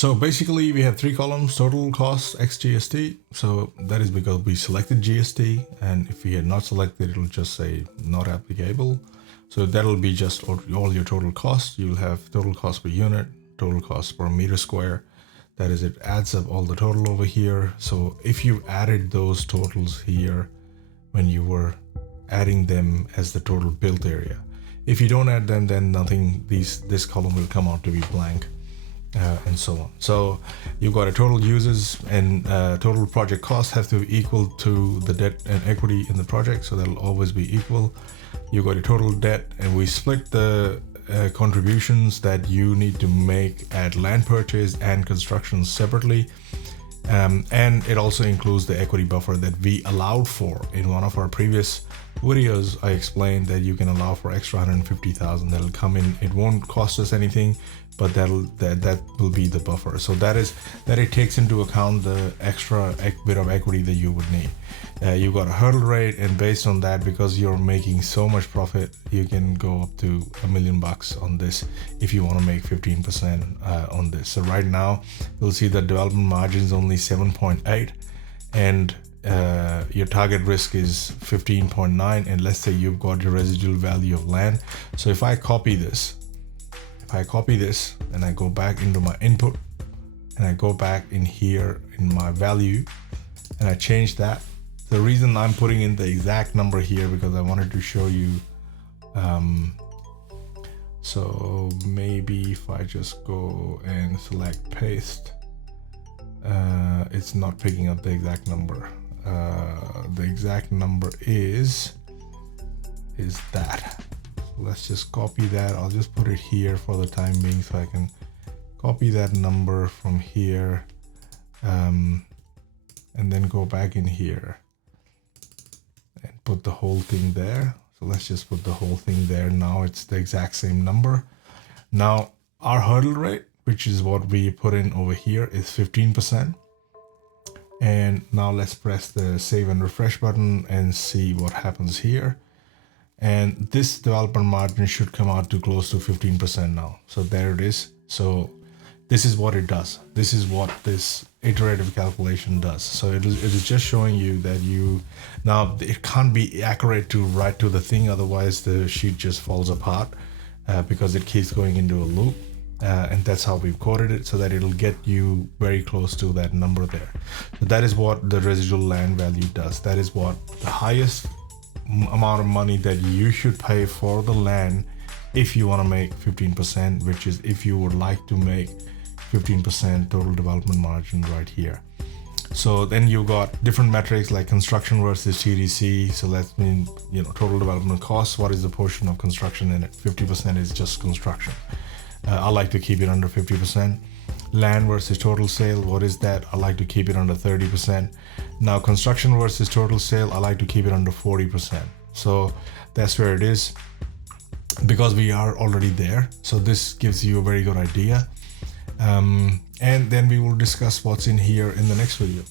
So basically we have three columns: total cost x GST. So that is because we selected GST, and if we had not selected, it'll just say not applicable. So that'll be just all your total cost. You'll have total cost per unit, total cost per meter square. That is, it adds up all the total over here. So if you added those totals here when you were adding them as the total built area, if you don't add them, then nothing, this column will come out to be blank, and so on. So you've got a total users, and total project costs have to be equal to the debt and equity in the project. So that'll always be equal. You've got a total debt, and we split the contributions that you need to make at land purchase and construction separately. And it also includes the equity buffer that we allowed for. In one of our previous videos, I explained that you can allow for extra 150,000 that'll come in. It won't cost us anything, but that will be the buffer. So that it takes into account the extra bit of equity that you would need. You've got a hurdle rate, and based on that, because you're making so much profit, you can go up to $1 million on this if you want to make 15% on this. So right now you'll see the development margin is only 7.8, and your target risk is 15.9, and let's say you've got your residual value of land. So if I copy this and I go back into my input, and I go back in here in my value, and I change that. The reason I'm putting in the exact number here, because I wanted to show you, so maybe if I just go and select paste, it's not picking up the exact number. The exact number is that. Let's just copy that. I'll just put it here for the time being, so I can copy that number from here, and then go back in here and put the whole thing there. So let's just put the whole thing there. Now it's the exact same number. Now our hurdle rate, which is what we put in over here, is 15%. And now let's press the save and refresh button and see what happens here. And this development margin should come out to close to 15% now. So there it is. So this is what it does. This is what this iterative calculation does. So it is just showing you that now it can't be accurate to right to the thing, otherwise the sheet just falls apart, because it keeps going into a loop. And that's how we've coded it, so that it'll get you very close to that number there. So that is what the residual land value does. That is what the highest amount of money that you should pay for the land if you want to make 15%, which is if you would like to make 15% total development margin right here. So then you've got different metrics like construction versus TDC. So that means, total development costs. What is the portion of construction in it? 50% is just construction. I like to keep it under 50%. Land versus total sale, what is that? I like to keep it under 30%. Now construction versus total sale, I like to keep it under 40%. So that's where it is, because we are already there. So this gives you a very good idea. And then we will discuss what's in here in the next video.